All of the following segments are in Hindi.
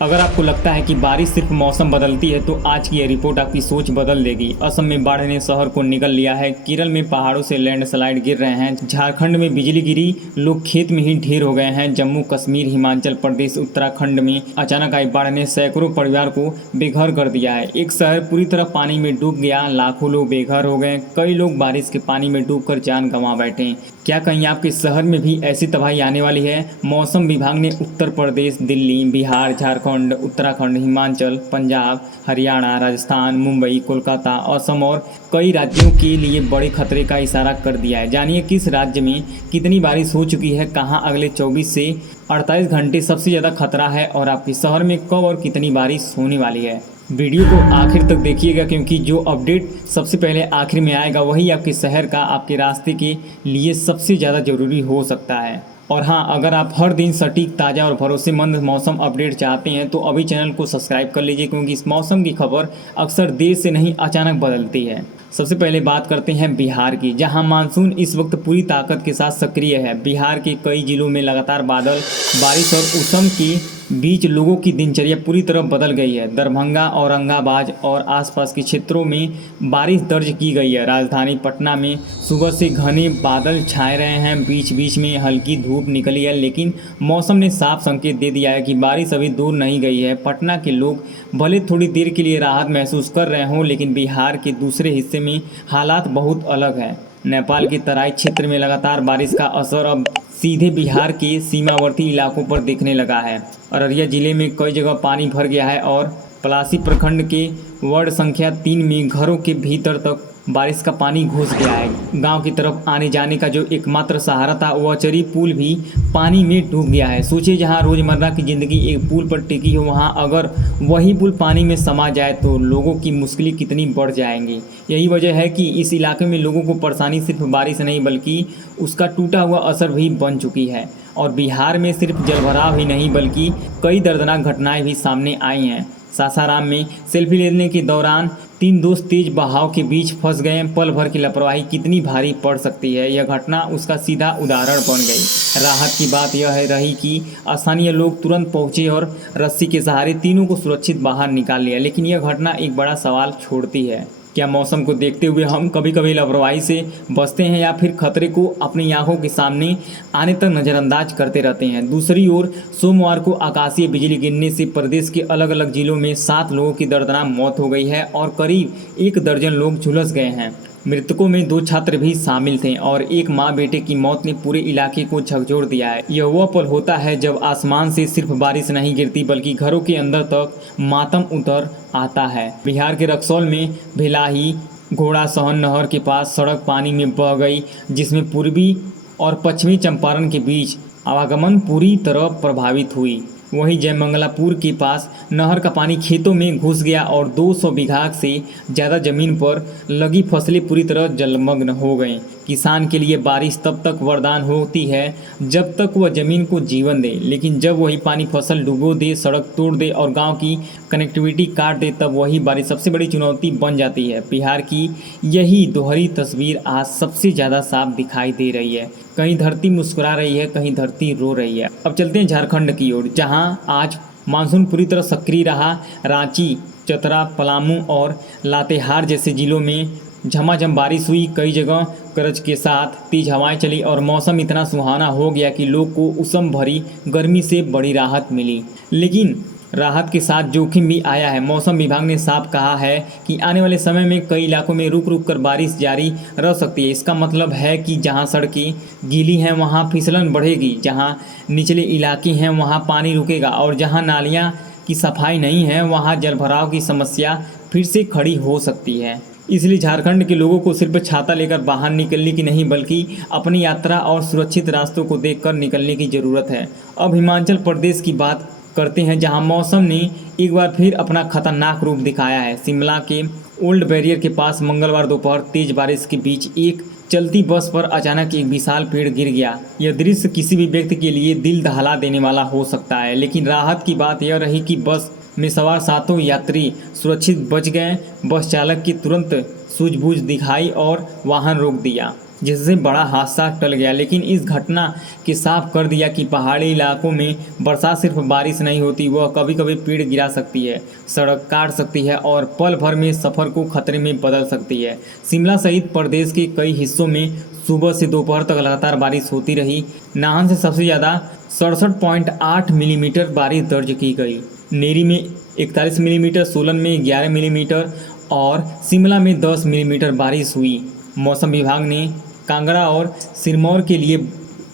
अगर आपको लगता है कि बारिश सिर्फ मौसम बदलती है तो आज की यह रिपोर्ट आपकी सोच बदल देगी। असम में बाढ़ ने शहर को निगल लिया है। केरल में पहाड़ों से लैंडस्लाइड गिर रहे हैं। झारखंड में बिजली गिरी, लोग खेत में ही ढेर हो गए हैं। जम्मू कश्मीर, हिमाचल प्रदेश, उत्तराखंड में अचानक आई बाढ़ ने सैकड़ों परिवार को बेघर कर दिया है। एक शहर पूरी तरह पानी में डूब गया, लाखों लोग बेघर हो गए। कई लोग बारिश के पानी में डूबकर जान गंवा बैठे। क्या कहीं आपके शहर में भी ऐसी तबाही आने वाली है? मौसम विभाग ने उत्तर प्रदेश, दिल्ली, बिहार, झारखंड, उत्तराखंड, हिमाचल, पंजाब, हरियाणा, राजस्थान, मुंबई, कोलकाता, असम और कई राज्यों के लिए बड़े खतरे का इशारा कर दिया है। जानिए किस राज्य में कितनी बारिश हो चुकी है, कहां अगले 24 से 48 घंटे सबसे ज़्यादा खतरा है और आपके शहर में कब और कितनी बारिश होने वाली है। वीडियो को आखिर तक देखिएगा क्योंकि जो अपडेट सबसे पहले आखिर में आएगा वही आपके शहर का, आपके रास्ते के लिए सबसे ज़्यादा ज़रूरी हो सकता है। और हाँ, अगर आप हर दिन सटीक, ताज़ा और भरोसेमंद मौसम अपडेट चाहते हैं तो अभी चैनल को सब्सक्राइब कर लीजिए क्योंकि इस मौसम की खबर अक्सर देर से नहीं अचानक बदलती है। सबसे पहले बात करते हैं बिहार की, जहां मानसून इस वक्त पूरी ताकत के साथ सक्रिय है। बिहार के कई जिलों में लगातार बादल, बारिश और उष्ण के बीच लोगों की दिनचर्या पूरी तरह बदल गई है। दरभंगा, औरंगाबाद और आसपास के क्षेत्रों में बारिश दर्ज की गई है। राजधानी पटना में सुबह से घने बादल छाए रहे हैं, बीच बीच में हल्की धूप निकली है, लेकिन मौसम ने साफ संकेत दे दिया है कि बारिश अभी दूर नहीं गई है। पटना के लोग भले थोड़ी देर के लिए राहत महसूस कर रहे हों, लेकिन बिहार के दूसरे हिस्से में हालात बहुत अलग है। नेपाल के तराई क्षेत्र में लगातार बारिश का असर अब सीधे बिहार के सीमावर्ती इलाकों पर दिखने लगा है। अररिया जिले में कई जगह पानी भर गया है और पलासी प्रखंड के वार्ड संख्या 3 में घरों के भीतर तक बारिश का पानी घुस गया है। गांव की तरफ आने जाने का जो एकमात्र सहारा था वह चरी पुल भी पानी में डूब गया है। सोचिए, जहां रोजमर्रा की जिंदगी एक पुल पर टिकी हो, वहां अगर वही पुल पानी में समा जाए तो लोगों की मुश्किलें कितनी बढ़ जाएंगी। यही वजह है कि इस इलाके में लोगों को परेशानी सिर्फ बारिश नहीं बल्कि उसका टूटा हुआ असर भी बन चुकी है। और बिहार में सिर्फ जलभराव ही नहीं बल्कि कई दर्दनाक घटनाएं भी सामने आई हैं। सासाराम में सेल्फी लेने के दौरान 3 दोस्त तेज बहाव के बीच फंस गए। पल भर की लापरवाही कितनी भारी पड़ सकती है, यह घटना उसका सीधा उदाहरण बन गई। राहत की बात यह रही कि स्थानीय लोग तुरंत पहुंचे और रस्सी के सहारे तीनों को सुरक्षित बाहर निकाल लिया। लेकिन यह घटना एक बड़ा सवाल छोड़ती है, क्या मौसम को देखते हुए हम कभी कभी लापरवाही से बचते हैं या फिर खतरे को अपनी आंखों के सामने आने तक नज़रअंदाज करते रहते हैं। दूसरी ओर सोमवार को आकाशीय बिजली गिरने से प्रदेश के अलग अलग जिलों में 7 लोगों की दर्दनाक मौत हो गई है और करीब 1 दर्जन लोग झुलस गए हैं। मृतकों में 2 छात्र भी शामिल थे और एक मां बेटे की मौत ने पूरे इलाके को झकझोर दिया है। यह वह पल होता है जब आसमान से सिर्फ बारिश नहीं गिरती बल्कि घरों के अंदर तक मातम उतर आता है। बिहार के रक्सौल में भिलाही घोड़ा सहन नहर के पास सड़क पानी में बह गई, जिसमें पूर्वी और पश्चिमी चंपारण के बीच आवागमन पूरी तरह प्रभावित हुई। वहीं जयमंगलापुर के पास नहर का पानी खेतों में घुस गया और 200 बीघा से ज़्यादा जमीन पर लगी फसलें पूरी तरह जलमग्न हो गईं। किसान के लिए बारिश तब तक वरदान होती है जब तक वह ज़मीन को जीवन दे, लेकिन जब वही पानी फसल डुबो दे, सड़क तोड़ दे और गांव की कनेक्टिविटी काट दे, तब वही बारिश सबसे बड़ी चुनौती बन जाती है। बिहार की यही दोहरी तस्वीर आज सबसे ज़्यादा साफ दिखाई दे रही है। कहीं धरती मुस्कुरा रही है, कहीं धरती रो रही है। अब चलते हैं झारखंड की ओर, जहां आज मानसून पूरी तरह सक्रिय रहा। रांची, चतरा, पलामू और लातेहार जैसे जिलों में झमाझम बारिश हुई। कई जगह गरज के साथ तेज हवाएं चली और मौसम इतना सुहाना हो गया कि लोग को उष्ण भरी गर्मी से बड़ी राहत मिली। लेकिन राहत के साथ जोखिम भी आया है। मौसम विभाग ने साफ कहा है कि आने वाले समय में कई इलाकों में रुक रुक कर बारिश जारी रह सकती है। इसका मतलब है कि जहां सड़कें गीली हैं वहां फिसलन बढ़ेगी, जहां निचले इलाके हैं वहां पानी रुकेगा और जहां नालियां की सफाई नहीं है वहां जलभराव की समस्या फिर से खड़ी हो सकती है। इसलिए झारखंड के लोगों को सिर्फ छाता लेकर बाहर निकलने की नहीं बल्कि अपनी यात्रा और सुरक्षित रास्तों को देखकर निकलने की ज़रूरत है। अब हिमाचल प्रदेश की बात करते हैं, जहां मौसम ने एक बार फिर अपना खतरनाक रूप दिखाया है। शिमला के ओल्ड बैरियर के पास मंगलवार दोपहर तेज बारिश के बीच एक चलती बस पर अचानक एक विशाल पेड़ गिर गया। यह दृश्य किसी भी व्यक्ति के लिए दिल दहला देने वाला हो सकता है, लेकिन राहत की बात यह रही कि बस में सवार 7 यात्री सुरक्षित बच गए। बस चालक की तुरंत सूझबूझ दिखाई और वाहन रोक दिया। जिससे बड़ा हादसा टल गया। लेकिन इस घटना के साफ कर दिया कि पहाड़ी इलाकों में बरसात सिर्फ बारिश नहीं होती, वह कभी कभी पेड़ गिरा सकती है, सड़क काट सकती है और पल भर में सफ़र को खतरे में बदल सकती है। शिमला सहित प्रदेश के कई हिस्सों में सुबह से दोपहर तक लगातार बारिश होती रही। नाहन से सबसे ज़्यादा 67.8 मिलीमीटर बारिश दर्ज की गई। नेरी में 41 मिलीमीटर, सोलन में 11 मिलीमीटर और शिमला में 10 मिलीमीटर बारिश हुई। मौसम विभाग ने कांगड़ा और सिरमौर के लिए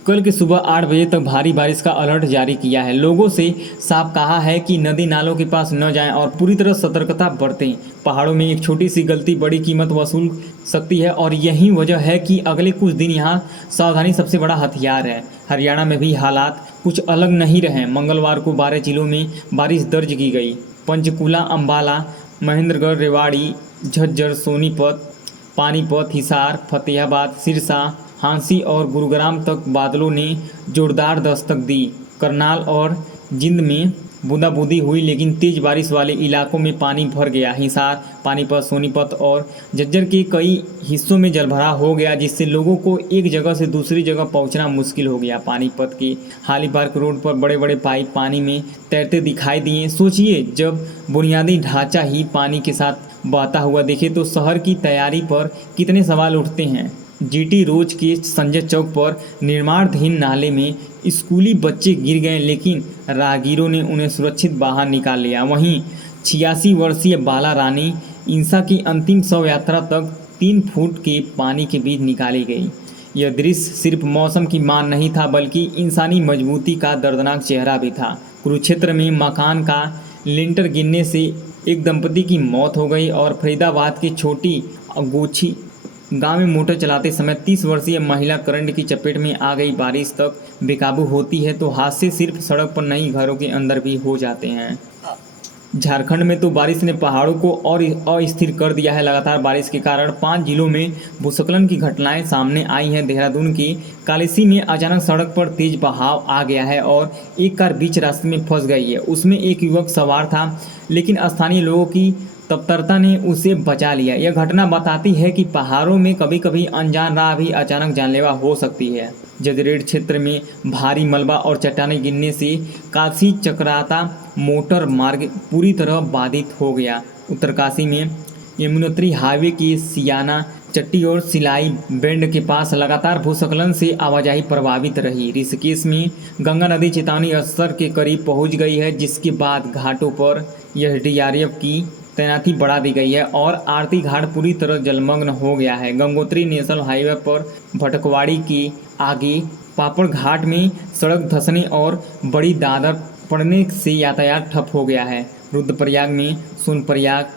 कल के सुबह 8 बजे तक भारी बारिश का अलर्ट जारी किया है। लोगों से साफ कहा है कि नदी नालों के पास न जाएं और पूरी तरह सतर्कता बरतें। पहाड़ों में एक छोटी सी गलती बड़ी कीमत वसूल सकती है और यही वजह है कि अगले कुछ दिन यहाँ सावधानी सबसे बड़ा हथियार है। हरियाणा में भी हालात कुछ अलग नहीं रहे। मंगलवार को 12 जिलों में बारिश दर्ज की गई। पंचकुला, अम्बाला, महेंद्रगढ़, रेवाड़ी, झज्जर, सोनीपत, पानीपत, हिसार, फतेहाबाद, सिरसा, हांसी और गुरुग्राम तक बादलों ने जोरदार दस्तक दी। करनाल और जिंद में बूंदाबूंदी हुई, लेकिन तेज बारिश वाले इलाकों में पानी भर गया। हिसार, पानीपत, सोनीपत और झज्जर के कई हिस्सों में जलभराव हो गया, जिससे लोगों को एक जगह से दूसरी जगह पहुंचना मुश्किल हो गया। पानीपत के हाली पार्क रोड पर बड़े बड़े पाइप पानी में तैरते दिखाई दिए। सोचिए, जब बुनियादी ढांचा ही पानी के साथ बहता हुआ दिखे तो शहर की तैयारी पर कितने सवाल उठते हैं। जीटी रोड के संजय चौक पर निर्माणाधीन नाले में स्कूली बच्चे गिर गए, लेकिन राहगीरों ने उन्हें सुरक्षित बाहर निकाल लिया। वहीं 86 वर्षीय बाला रानी इंसा की अंतिम शव यात्रा तक 3 फुट के पानी के बीच निकाली गई। यह दृश्य सिर्फ मौसम की मान नहीं था, बल्कि इंसानी मजबूती का दर्दनाक चेहरा भी था। कुरुक्षेत्र में मकान का लिंटर गिरने से एक दंपति की मौत हो गई और फरीदाबाद की छोटी अगोछी गांव में मोटर चलाते समय 30 वर्षीय महिला करंट की चपेट में आ गई। बारिश तक बेकाबू होती है तो हादसे सिर्फ सड़क पर नहीं, घरों के अंदर भी हो जाते हैं। झारखंड में तो बारिश ने पहाड़ों को और अस्थिर कर दिया है। लगातार बारिश के कारण 5 जिलों में भूस्खलन की घटनाएं सामने आई हैं। देहरादून की कालिसी में अचानक सड़क पर तेज बहाव आ गया है और एक कार बीच रास्ते में फंस गई है। उसमें एक युवक सवार था, लेकिन स्थानीय लोगों की तत्परता ने उसे बचा लिया। यह घटना बताती है कि पहाड़ों में कभी कभी अनजान राह भी अचानक जानलेवा हो सकती है। जजरेड क्षेत्र में भारी मलबा और चट्टानें गिरने से काशी चक्राता मोटर मार्ग पूरी तरह बाधित हो गया। उत्तरकाशी में यमुनोत्री हाईवे की सियाना चट्टी और सिलाई बेंड के पास लगातार भूस्खलन से आवाजाही प्रभावित रही। ऋषिकेश में गंगा नदी चेतावनी स्तर के करीब पहुंच गई है, जिसके बाद घाटों पर एसडीआरएफ की तैनाती बढ़ा दी गई है और आरती घाट पूरी तरह जलमग्न हो गया है। गंगोत्री नेशनल हाईवे पर भटकवाड़ी के आगे पापड़ घाट में सड़क धंसने और बड़ी दादर पड़ने से यातायात ठप हो गया है। रुद्रप्रयाग में सोनप्रयाग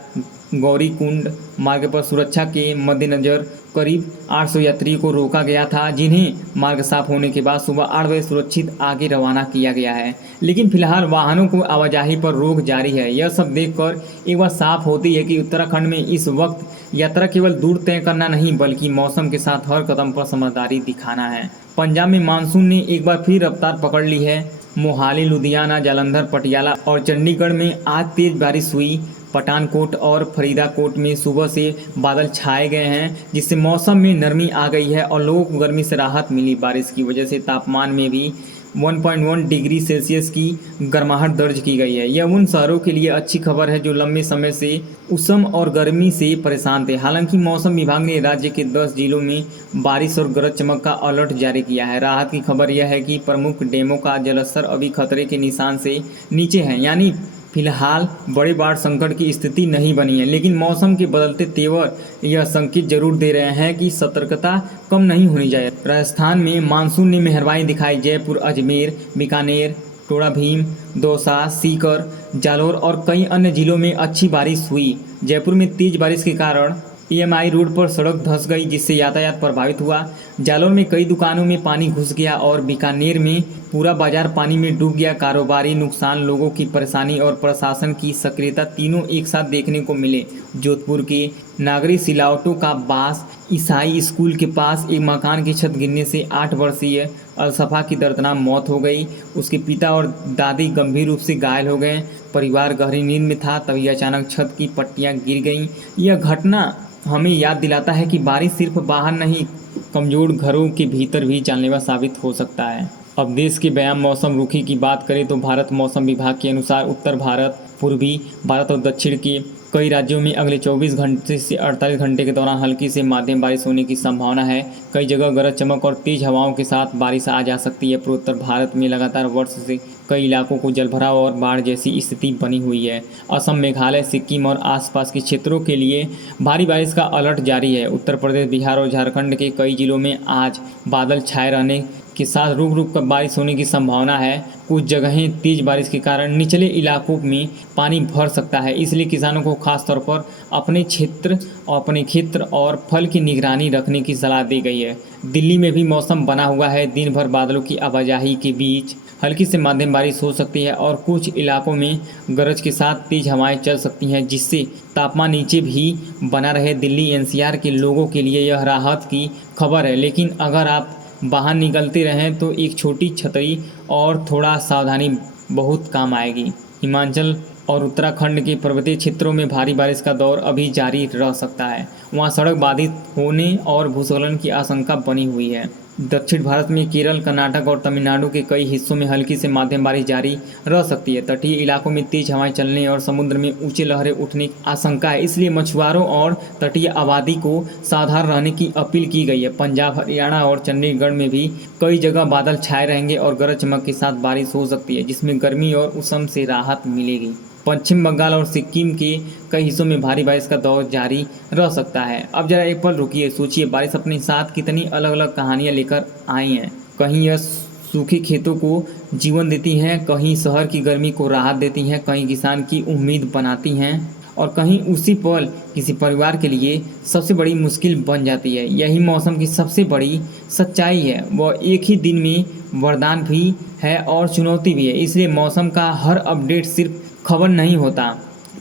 गौरीकुंड मार्ग पर सुरक्षा के मद्देनजर करीब 800 यात्रियों को रोका गया था, जिन्हें मार्ग साफ होने के बाद सुबह 8 बजे सुरक्षित आगे रवाना किया गया है। लेकिन फिलहाल वाहनों को आवाजाही पर रोक जारी है। यह सब देखकर एक बात साफ होती है कि उत्तराखंड में इस वक्त यात्रा केवल दूर तय करना नहीं, बल्कि मौसम के साथ हर कदम पर समझदारी दिखाना है। पंजाब में मानसून ने एक बार फिर रफ्तार पकड़ ली है। मोहाली, लुधियाना, जालंधर, पटियाला और चंडीगढ़ में आज तेज बारिश हुई। पठानकोट और फरीदाकोट में सुबह से बादल छाए गए हैं, जिससे मौसम में नरमी आ गई है और लोगों को गर्मी से राहत मिली। बारिश की वजह से तापमान में भी 1.1 डिग्री सेल्सियस की गर्माहट दर्ज की गई है। यह उन शहरों के लिए अच्छी खबर है जो लंबे समय से उष्ण और गर्मी से परेशान थे। हालांकि मौसम विभाग ने राज्य के 10 जिलों में बारिश और गरज चमक का अलर्ट जारी किया है। राहत की खबर यह है कि प्रमुख डैमों का जलस्तर अभी खतरे के निशान से नीचे है, यानी फिलहाल बड़े बाढ़ संकट की स्थिति नहीं बनी है। लेकिन मौसम के बदलते तेवर यह संकेत जरूर दे रहे हैं कि सतर्कता कम नहीं होनी चाहिए। राजस्थान में मानसून ने मेहरबानी दिखाई। जयपुर, अजमेर, बीकानेर, टोडा भीम, दौसा, सीकर, जालोर और कई अन्य जिलों में अच्छी बारिश हुई। जयपुर में तेज बारिश के कारण EMI रोड पर सड़क धंस गई, जिससे यातायात प्रभावित हुआ। जालौर में कई दुकानों में पानी घुस गया और बीकानेर में पूरा बाजार पानी में डूब गया। कारोबारी नुकसान, लोगों की परेशानी और प्रशासन की सक्रियता तीनों एक साथ देखने को मिले। जोधपुर के नागरी सिलावटों का बास ईसाई स्कूल के पास एक मकान की छत गिरने से 8 वर्षीय अलसफा की दर्दनाक मौत हो गई। उसके पिता और दादी गंभीर रूप से घायल हो गए। परिवार गहरी नींद में था, तभी अचानक छत की पट्टियां गिर गईं। यह घटना हमें याद दिलाता है कि बारिश सिर्फ बाहर नहीं कमजोर घरों के भीतर भी जानलेवा साबित हो सकता है। अब देश के बयाम मौसम रुखी की बात करें तो भारत मौसम विभाग के अनुसार उत्तर भारत, पूर्वी भारत और दक्षिण के कई राज्यों में अगले 24 घंटे से 48 घंटे के दौरान हल्की से मध्यम बारिश होने की संभावना है। कई जगह गरज चमक और तेज हवाओं के साथ बारिश आ जा सकती है। पूर्वोत्तर भारत में लगातार वर्षा से कई इलाकों को जलभराव और बाढ़ जैसी स्थिति बनी हुई है। असम, मेघालय, सिक्किम और आसपास के क्षेत्रों के लिए भारी बारिश का अलर्ट जारी है। उत्तर प्रदेश, बिहार और झारखंड के कई जिलों में आज बादल छाए रहने के साथ रुक रुक कर बारिश होने की संभावना है। कुछ जगहें तेज बारिश के कारण निचले इलाकों में पानी भर सकता है, इसलिए किसानों को खास तौर पर अपने क्षेत्र और फल की निगरानी रखने की सलाह दी गई है। दिल्ली में भी मौसम बना हुआ है। दिन भर बादलों की आवाजाही के बीच हल्की से मध्यम बारिश हो सकती है और कुछ इलाकों में गरज के साथ तेज हवाएं चल सकती हैं, जिससे तापमान नीचे भी बना रहे। दिल्ली एनसीआर के लोगों के लिए यह राहत की खबर है, लेकिन अगर आप बाहर निकलते रहें तो एक छोटी छतरी और थोड़ा सावधानी बहुत काम आएगी। हिमाचल और उत्तराखंड के पर्वतीय क्षेत्रों में भारी बारिश का दौर अभी जारी रह सकता है। वहां सड़क बाधित होने और भूस्खलन की आशंका बनी हुई है। दक्षिण भारत में केरल, कर्नाटक और तमिलनाडु के कई हिस्सों में हल्की से मध्यम बारिश जारी रह सकती है। तटीय इलाकों में तेज हवाएं चलने और समुद्र में ऊंची लहरें उठने की आशंका है, इसलिए मछुआरों और तटीय आबादी को सावधान रहने की अपील की गई है। पंजाब, हरियाणा और चंडीगढ़ में भी कई जगह बादल छाए रहेंगे और गरज चमक के साथ बारिश हो सकती है, जिसमें गर्मी और उष्ण से राहत मिलेगी। पश्चिम बंगाल और सिक्किम के कई हिस्सों में भारी बारिश का दौर जारी रह सकता है। अब जरा एक पल रुकिए, सोचिए, बारिश अपने साथ कितनी अलग अलग कहानियां लेकर आई हैं। कहीं यह सूखे खेतों को जीवन देती हैं, कहीं शहर की गर्मी को राहत देती हैं, कहीं किसान की उम्मीद बनाती हैं और कहीं उसी पल किसी परिवार के लिए सबसे बड़ी मुश्किल बन जाती है। यही मौसम की सबसे बड़ी सच्चाई है, वह एक ही दिन में वरदान भी है और चुनौती भी है। इसलिए मौसम का हर अपडेट सिर्फ खबर नहीं होता,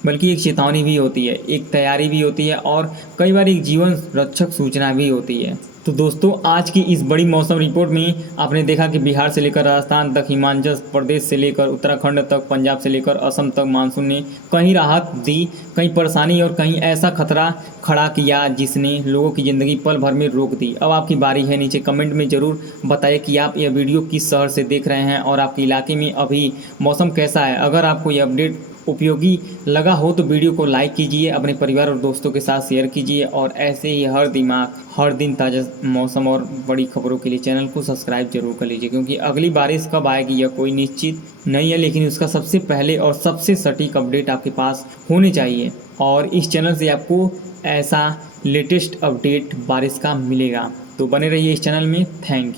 बल्कि एक चेतावनी भी होती है, एक तैयारी भी होती है और कई बार एक जीवन रक्षक सूचना भी होती है। तो दोस्तों, आज की इस बड़ी मौसम रिपोर्ट में आपने देखा कि बिहार से लेकर राजस्थान तक, हिमाचल प्रदेश से लेकर उत्तराखंड तक, पंजाब से लेकर असम तक मानसून ने कहीं राहत दी, कहीं परेशानी और कहीं ऐसा खतरा खड़ा किया जिसने लोगों की ज़िंदगी पल भर में रोक दी। अब आपकी बारी है। नीचे कमेंट में ज़रूर बताइए कि आप यह वीडियो किस शहर से देख रहे हैं और आपके इलाके में अभी मौसम कैसा है। अगर आपको यह अपडेट उपयोगी लगा हो तो वीडियो को लाइक कीजिए, अपने परिवार और दोस्तों के साथ शेयर कीजिए और ऐसे ही हर दिन ताज़ा मौसम और बड़ी खबरों के लिए चैनल को सब्सक्राइब जरूर कर लीजिए, क्योंकि अगली बारिश कब आएगी यह कोई निश्चित नहीं है, लेकिन उसका सबसे पहले और सबसे सटीक अपडेट आपके पास होने चाहिए और इस चैनल से आपको ऐसा लेटेस्ट अपडेट बारिश का मिलेगा। तो बने रहिए इस चैनल में। Thank you.